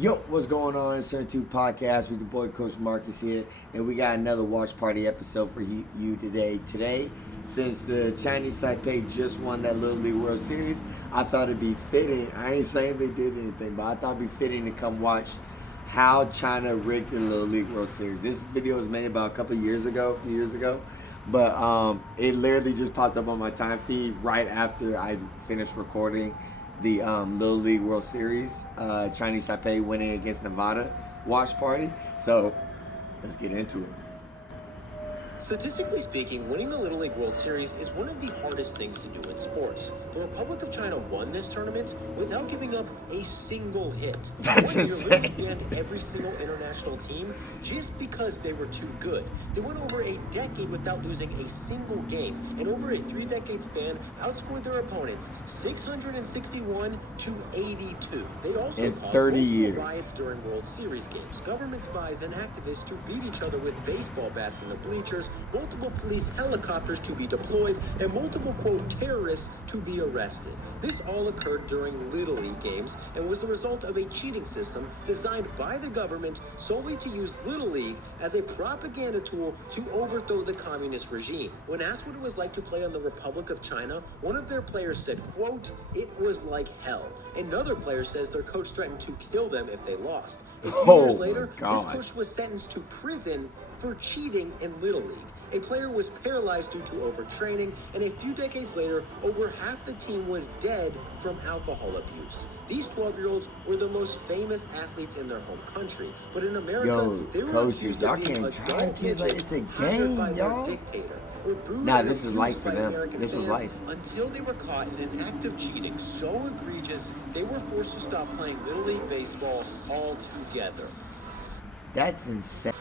Yo, what's going on? It's Turn2 Podcast with your boy Coach Marcus here, and we got another watch party episode for you today. Today, since the Chinese Taipei just won that Little League World Series, I thought it'd be fitting. I ain't saying they did anything, but I thought it'd be fitting to come watch how China rigged the Little League World Series. This video was made about a few years ago, but it literally just popped up on my time feed right after I finished recording the Little League World Series, Chinese Taipei winning against Nevada watch party. So let's get into it. Statistically speaking, winning the Little League World Series is one of the hardest things to do in sports. The Republic of China won this tournament without giving up a single hit. That's insane. They banned every single international team just because they were too good. They went over a decade without losing a single game, and over a 3-decade span, outscored their opponents 661 to 82. They also in caused 30 multiple years. riots during World Series games, government spies and activists to beat each other with baseball bats in the bleachers, multiple police helicopters to be deployed, and multiple, quote, terrorists to be arrested. This all occurred during Little League games and was the result of a cheating system designed by the government solely to use Little League as a propaganda tool to overthrow the communist regime. When asked what it was like to play on the Republic of China, one of their players said, quote, "It was like hell." Another player says their coach threatened to kill them if they lost. A few years later, this coach was sentenced to prison for cheating in Little League. A player was paralyzed due to overtraining, and a few decades later, over half the team was dead from alcohol abuse. These 12-year-olds were the most famous athletes in their home country, but in America, they were accused of being adult kids like it's a game, by their y'all. dictator. Booed Nah, and this is abused life for by them. American This was fans life. until they were caught in an act of cheating so egregious they were forced to stop playing Little League baseball altogether. That's insane.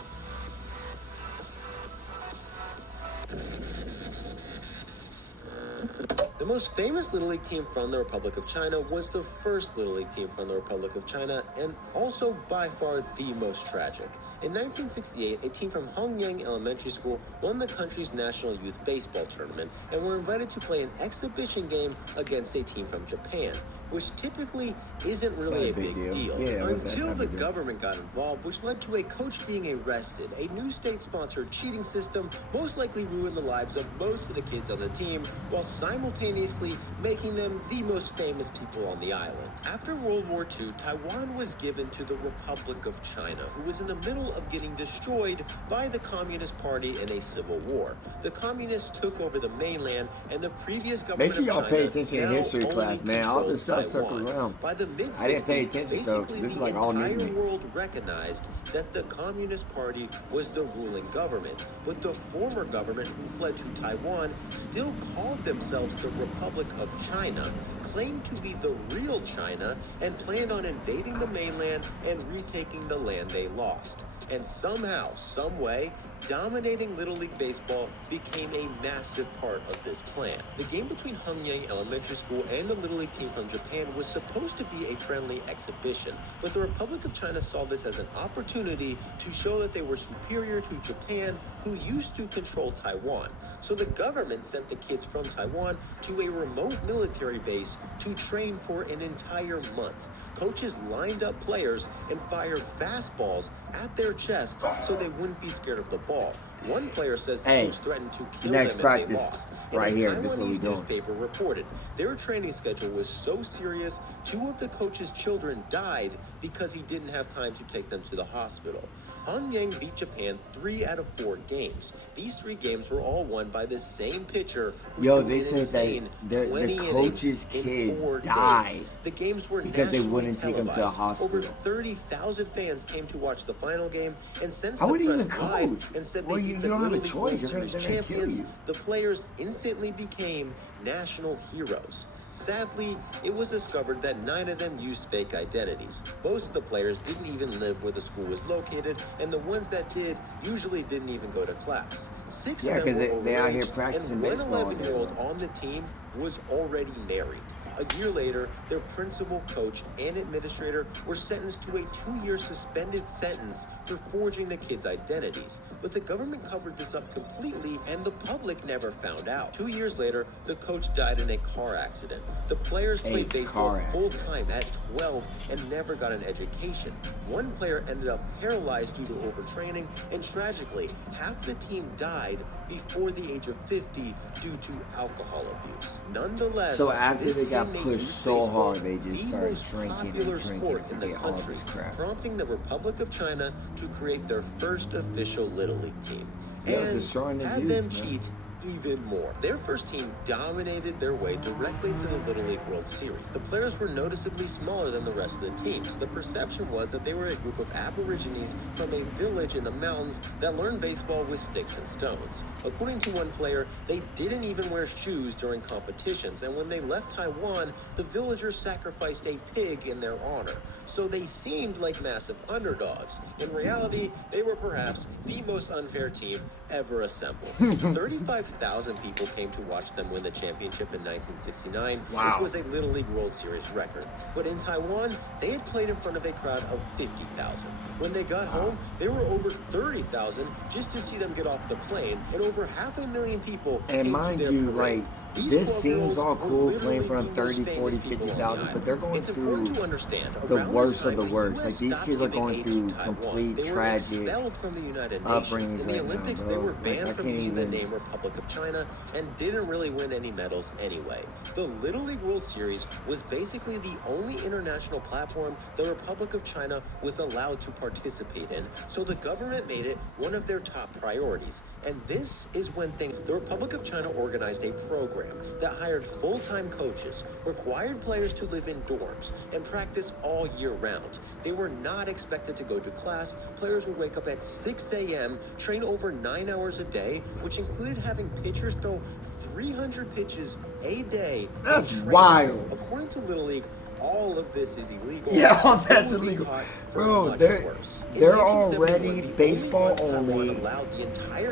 The most famous Little League team from the Republic of China was the first Little League team from the Republic of China, and also by far the most tragic. In 1968, a team from Hongyang Elementary School won the country's national youth baseball tournament and were invited to play an exhibition game against a team from Japan, which typically isn't really a big deal. Until the government got involved, which led to a coach being arrested. A new state-sponsored cheating system most likely ruined the lives of most of the kids on the team, while simultaneously making them the most famous people on the island. After World War II, Taiwan was given to the Republic of China, who was in the middle of getting destroyed by the Communist Party in a civil war. The Communists took over the mainland, and the previous government Make sure y'all of pay China attention in now history only class, man. All this stuff Taiwan. circles around. By the mid-60s, I didn't pay attention, so basically this is the like all new to entire me. world recognized that the Communist Party was the ruling government, but the former government who fled to Taiwan still called themselves the Republic of China, claimed to be the real China, and planned on invading the mainland and retaking the land they lost. And somehow, some way, dominating Little League Baseball became a massive part of this plan. The game between Hongyang Elementary School and the Little League team from Japan was supposed to be a friendly exhibition, but the Republic of China saw this as an opportunity to show that they were superior to Japan, who used to control Taiwan. So the government sent the kids from Taiwan to a remote military base to train for an entire month. Coaches lined up players and fired fastballs at their chest so they wouldn't be scared of the ball. One player says the coach threatened to kill them if they lost. Right here, and this a is what we Taiwanese doing. newspaper reported their training schedule was so serious, 2 of the coach's children died because he didn't have time to take them to the hospital. Hongyang beat Japan 3 out of 4 games. These 3 games were all won by the same pitcher. Yo, they said that the coach's kids died The games were because they nationally wouldn't take them to the televised. hospital. Over 30,000 fans came to watch the final game, and since I the wouldn't press even lied coach. and said Well, they you beat the don't have a Little League choice. World They're Series gonna kill champions, you. the players instantly became national heroes. Sadly, it was discovered that 9 of them used fake identities. Most of the players didn't even live where the school was located, and the ones that did usually didn't even go to class. 6 of them were they out here overaged, practicing and one baseball. 11-year-old on the team was already married. A year later, their principal, coach, and administrator were sentenced to a 2-year suspended sentence for forging the kids' identities. But the government covered this up completely, and the public never found out. 2 years later, the coach died in a car accident. The players played baseball full-time at 12 and never got an education. One player ended up paralyzed due to overtraining, and tragically, half the team died before the age of 50 due to alcohol abuse. Nonetheless, so after this they got team made pushed youth so baseball hard, they just the started most drinking popular and drinking sport and in the forget all country, this crap. prompting the Republic of China to create their first official Little League team. Yeah, destroying the had youth, them man. cheat even more. Their first team dominated their way directly to the Little League World Series. The players were noticeably smaller than the rest of the teams. The perception was that they were a group of aborigines from a village in the mountains that learned baseball with sticks and stones. According to one player, they didn't even wear shoes during competitions, and when they left Taiwan, the villagers sacrificed a pig in their honor. So they seemed like massive underdogs. In reality, they were perhaps the most unfair team ever assembled. 35,000 people came to watch them win the championship in 1969, which was a Little League World Series record. But in Taiwan, they had played in front of a crowd of 50,000. When they got home, there were over 30,000 just to see them get off the plane, and over 500,000 people came to their parade. This seems all cool playing from 30, 40, 50,000, but they're going through the worst of the worst. Like, these kids are going through complete tragic upbringings right now, bro. They were banned like, from using the name Republic of China and didn't really win any medals anyway. The Little League World Series was basically the only international platform the Republic of China was allowed to participate in, so the government made it one of their top priorities. And this is when the Republic of China organized a program that hired full-time coaches, required players to live in dorms, and practice all year round. They were not expected to go to class. Players would wake up at 6 a.m., train over 9 hours a day, which included having pitchers throw 300 pitches a day. That's wild. According to Little League, all of this is illegal. Yeah, all that's illegal. Bro, they're already baseball only.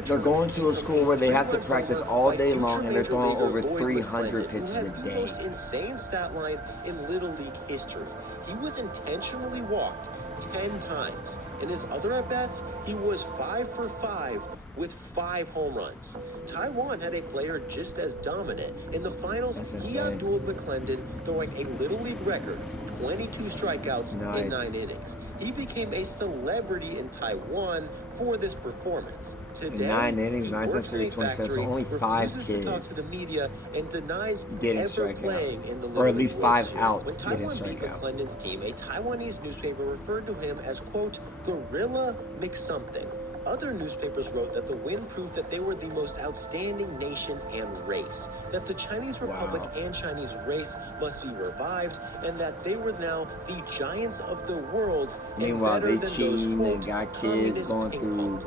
They're going to a school where they have to practice all day long, and they're throwing over 300 pitches a day. The most insane stat line in Little League history. He was intentionally walked 10 times. In his other at-bats, he was 5 for 5 with 5 home runs. Taiwan had a player just as dominant. In the finals, he outdueled McClendon, throwing a Little League record 22 strikeouts in 9 innings. He became a celebrity in Taiwan for this performance. Today, 9 innings, he 9 works in a 27, so factory, only 5 refuses to talk kids to the media, and denies didn't ever strike playing out. in the Or Little at least League World 5 Series. outs When didn't Taiwan beat strike out. McClendon's team, a Taiwanese newspaper referred to him as, quote, Gorilla McSomething. Other newspapers wrote that the win proved that they were the most outstanding nation and race, that the Chinese Republic and Chinese race must be revived, and that they were now the giants of the world. Meanwhile, they cheating and got kids going through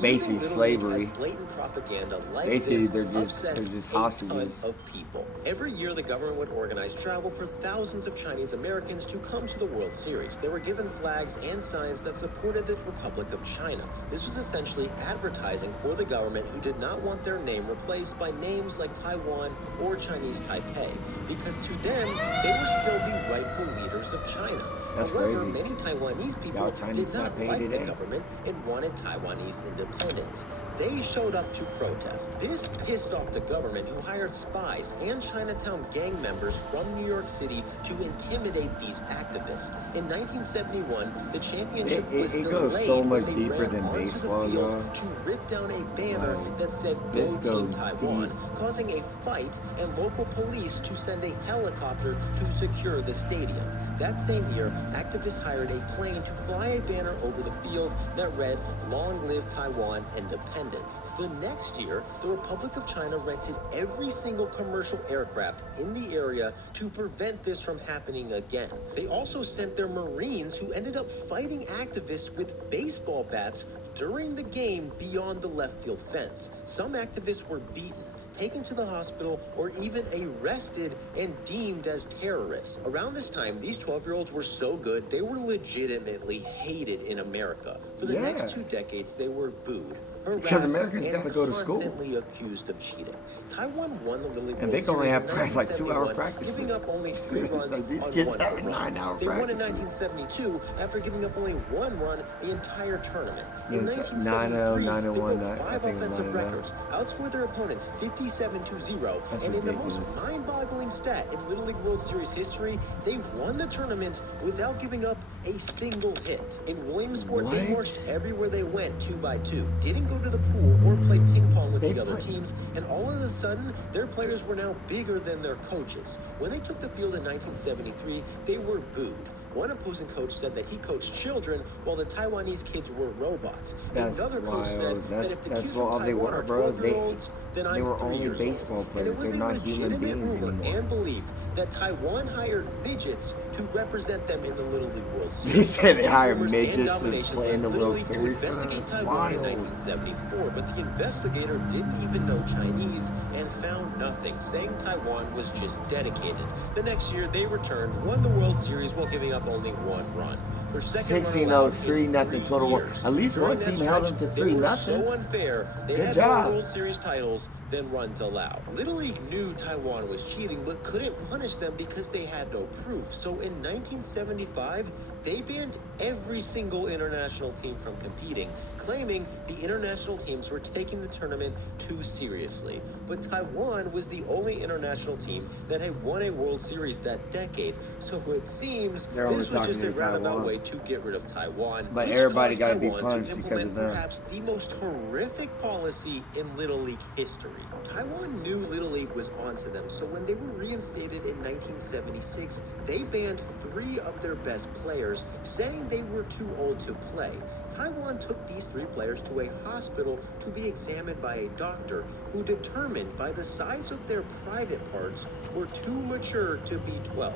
basically slavery. Blatant propaganda like basically, this they're just hostages of people. Every year, the government would organize travel for thousands of Chinese Americans to come to the World Series. They were given flags and signs that supported the Republic of China. This was essentially advertising for the government, who did not want their name replaced by names like Taiwan or Chinese Taipei, because to them, they were still the rightful leaders of China. That's However, crazy. many Taiwanese people did not Taipei like today. the government and wanted Taiwanese independence. They showed up to protest. This pissed off the government, who hired spies and Chinatown gang members from New York City to intimidate these activists. In 1971, the championship was delayed. It goes so much when they deeper ran than onto the baseball, field y'all. to rip down a banner that said This "Go Team goes Taiwan," deep. causing a fight and local police to send a helicopter to secure the stadium. That same year, activists hired a plane to fly a banner over the field that read, "Long live Taiwan independence." The next year, the Republic of China rented every single commercial aircraft in the area to prevent this from happening again. They also sent their Marines, who ended up fighting activists with baseball bats during the game beyond the left field fence. Some activists were beaten, taken to the hospital, or even arrested and deemed as terrorists. Around this time, these 12-year-olds were so good, they were legitimately hated in America. For the next 2 decades, they were booed, Because harassed, Americans and gotta go to school. constantly accused of cheating. Taiwan won the Little League And World they can only Series have in like 2-hour 1971, practices. giving up only 3 runs Like, these on kids 1 have home run. 9-hour They won in practices. 1972 after giving up only 1 run the entire tournament. In Yeah, 1973, 9-0, they broke 9-1, I 5 think offensive 9-0. records, outscored their opponents 57-0, That's and in the most ridiculous. mind-boggling stat in Little League World Series history, they won the tournament without giving up a single hit. In Williamsport, they What? marched everywhere they went 2 by 2, didn't go to the pool or play ping pong with They the other play- teams, and all of a sudden, their players were now bigger than their coaches. When they took the field in 1973, they were booed. One opposing coach said that he coached children while the Taiwanese kids were robots. That's Another coach wild. said That's that if the that's kids what from all they Taiwan were, are bro. 12-year-olds, then They I'm were 3 only years baseball old. And players. it was They're a not human legitimate beings rumor anymore. and belief that Taiwan hired midgets to represent them in the Little League World Series. They said they These hired rumors and midgets to domination play in the led Little World League to Series for them. investigate That's Taiwan in wild. 1974, but the investigator didn't even know Chinese and found nothing, saying Taiwan was just dedicated. The next year, they returned, won the World Series while giving up only 1 run. Their second run 16-0, allowed in 3-0 3 total. years. At least During one that team held stretch, them to they were 3-0. so unfair, they Good had job. more World Series titles than runs allowed. Little League knew Taiwan was cheating, but couldn't punish them because they had no proof. So in 1975, they banned every single international team from competing, claiming the international teams were taking the tournament too seriously. But Taiwan was the only international team that had won a World Series that decade, so it seems They're only this was talking just a to roundabout Taiwan. way to get rid of Taiwan. But which everybody caused gotta be Taiwan punished to because of implement them. perhaps the most horrific policy in Little League history. Taiwan knew Little League was onto them, so when they were reinstated in 1976, they banned 3 of their best players, saying they were too old to play. Taiwan took these 3 players to a hospital to be examined by a doctor who determined by the size of their private parts were too mature to be 12.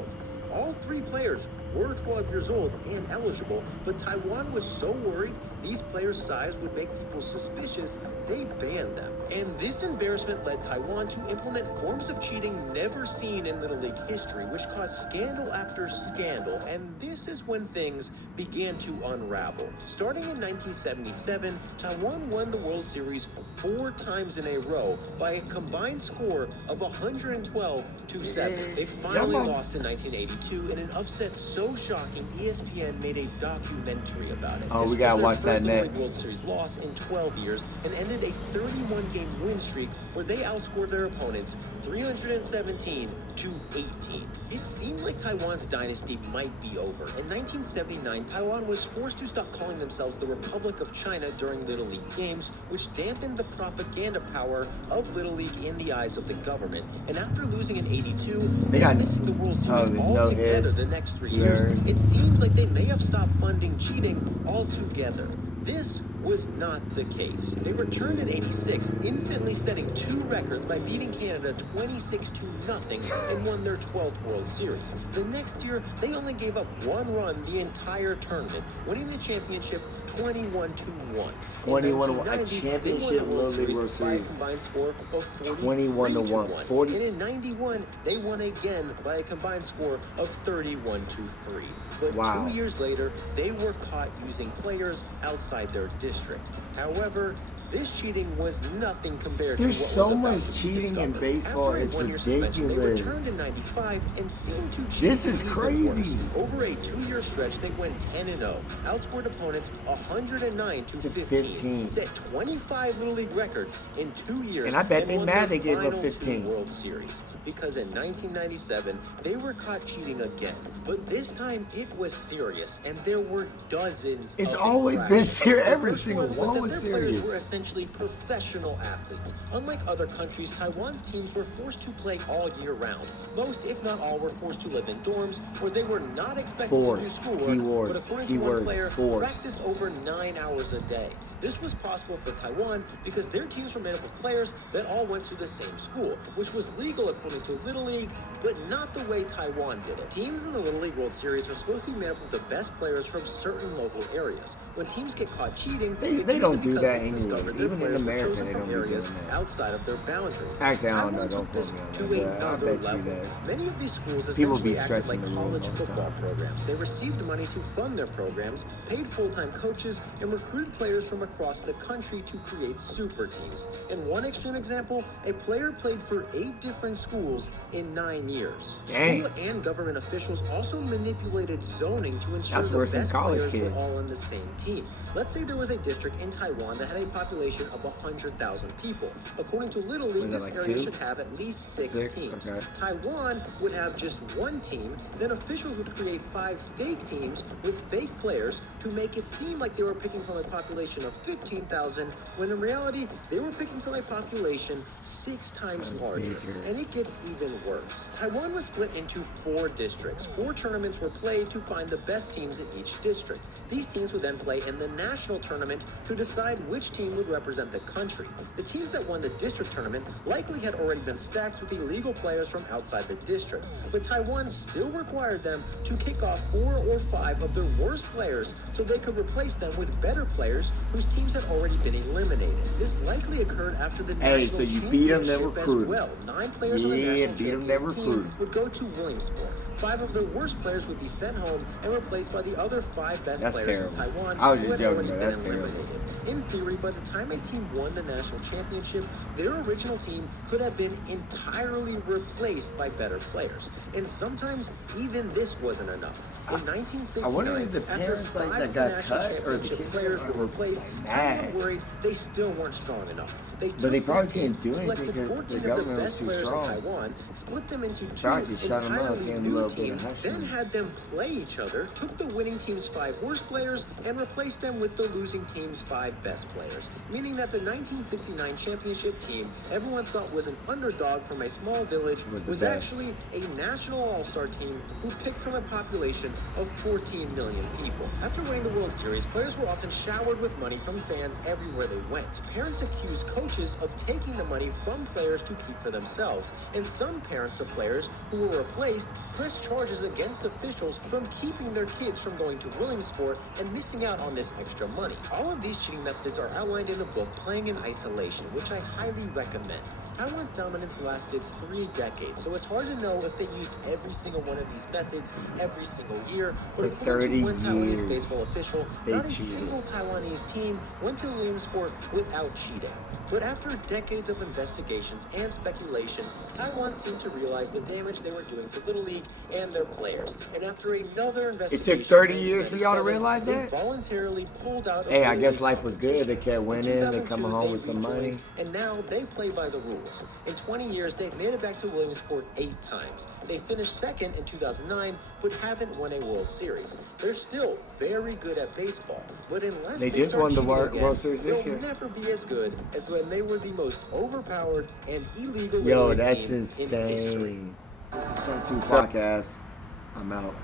All 3 players were 12 years old and eligible, but Taiwan was so worried these players' size would make people suspicious, they banned them. And this embarrassment led Taiwan to implement forms of cheating never seen in Little League history, which caused scandal after scandal, and this is when things began to unravel. Starting in 1977, Taiwan won the World Series 4 times in a row by a combined score of 112-7. They finally lost in 1982 in an upset so shocking ESPN made a documentary about it. Oh, This we gotta was their watch that first Little League next. World Series loss in 12 years and ended a 31-game win streak where they outscored their opponents 317-18. It seemed like Taiwan's dynasty might be over. In 1979, Taiwan was forced to stop calling themselves the Republic of China during Little League games, which dampened the propaganda power of Little League in the eyes of the government. And after losing in 82, They got- missing the World Series there's no altogether hits, the next 3 2 years, errors. it seems like they may have stopped funding cheating altogether. This was not the case. They returned in 86, instantly setting 2 records by beating Canada 26-0 and won their 12th World Series. The next year, they only gave up 1 run the entire tournament, winning the championship 21-1. 21-1, a In 1990, championship they won the Little League World by a Series. combined score of 21-1, 40. And in 91, they won again by a combined score of 31-3. But Wow. 2 years later, they were caught using players outside their district. However, this cheating was nothing compared There's to what so was about much to be cheating in discovered. baseball, After a it's 1-year suspension, they ridiculous. returned in 95 and seemed to cheat This is even crazy. worse. Over a 2-year stretch, they went 10-0, outscored opponents 109-15, set 25 Little League records in 2 years, And I bet they won mad their they gave up final 15. 2 World Series. Because in 1997, they were caught cheating again. But this time, it was serious, and there were dozens It's of always been infractions. serious. The Every first single was one that was their players serious. were essentially professional athletes. Unlike other countries, Taiwan's teams were forced to play all year round. Most, if not all, were forced to live in dorms where they were not expected to do Forced. schoolwork, Keyword. but according to Keyword. one player, Forced. practiced over 9 hours a day. This was possible for Taiwan because their teams were made up of players that all went to the same school, which was legal according to Little League, but not the way Taiwan did it. Teams in the Little League World Series are supposed to be made up of the best players from certain local areas. When teams get caught cheating, They don't do that anyway. discovered their Even in players were America, chosen they from don't be areas doing that. outside of their boundaries. Actually, I don't know. Taiwan Don't took this quote me to on that. I another bet you level. that Many of these schools people be essentially acted stretching like the rules college all the football time. programs. They received money to fund their programs, paid full-time coaches, and recruited players from across the country to create super teams. In one extreme example, a player played for 8 different schools in 9 years. Dang. School and government officials also manipulated zoning to ensure That's the worse than best college players kids. were all on the same team. Let's say there was a district in Taiwan that had a population of 100,000 people. According to Little League, Was this it like area 2? should have at least 6 teams. Okay. Taiwan would have just 1 team, then officials would create 5 fake teams with fake players to make it seem like they were picking from a population of 15,000, when in reality, they were picking from a population 6 times larger. And it gets even worse. Taiwan was split into 4 districts. 4 tournaments were played to find the best teams in each district. These teams would then play in the national tournament to decide which team would represent the country. The teams that won the district tournament likely had already been stacked with illegal players from outside the district, but Taiwan still required them to kick off 4 or 5 of their worst players so they could replace them with better players whose teams had already been eliminated. This likely occurred after the national so you beat 'em, then championship as recruit 'em. well. 9 players on the Yeah, national beat 'em, then champions recruit team 'em. would go to Williamsport. 5 of their worst players would be sent home and replaced by the other 5 best That's players terrible. in Taiwan I was who just had joking, already bro. been That's terrible. eliminated. In theory, by the time a team won the national championship, their original team could have been entirely replaced by better players. And sometimes even this wasn't enough. In 1969, I wonder if the after parents, 5 like, that of the got national cut, or the championship kids players that were replaced, mad. Taiwan worried they still weren't strong enough. They But they took probably this team, can't do anything selected because 14 the of the government was best too players strong. in Taiwan, split them into 2 Chargers shut 'em up, entirely gave 'em a new little bit of teams, hush then money. had them play each other, took the winning team's 5 worst players, and replaced them with the losing team's 5 best players, meaning that the 1969 championship team everyone thought was an underdog from a small village was best. actually a national all-star team who picked from a population of 14 million people. After winning the World Series, players were often showered with money from fans everywhere they went. Parents accused coaches of taking the money from players to keep for themselves, and some parents of players who were replaced pressed charges against officials from keeping their kids from going to Williamsport and missing out on this extra money. All of these cheating methods are outlined in the book Playing in Isolation, which I highly recommend. Taiwan's dominance lasted 3 decades, so it's hard to know if they used every single one of these methods every single year. But For according 30 to one Taiwanese years, baseball official, they not a cheated. single Taiwanese team went to Williamsport without cheating. But after decades of investigations and speculation, Taiwan seemed to realize the damage they were doing to Little League and their players. And after another investigation, 30 years for y'all to 1997, realize they that? voluntarily pulled out of Hey, I Little guess League life was good. They kept in winning. They 2002, coming home with they some money. rejoined, and now they play by the rules. In 20 years, they've made it back to Williamsport 8 times. They finished second in 2009, but haven't won a World Series. They're still very good at baseball, but unless They they just start won the cheating World again, Series this they'll year. never be as good as when they were the most overpowered and illegal Yo, winning that's team in history. insane. This is Turn2 Podcast. I'm out.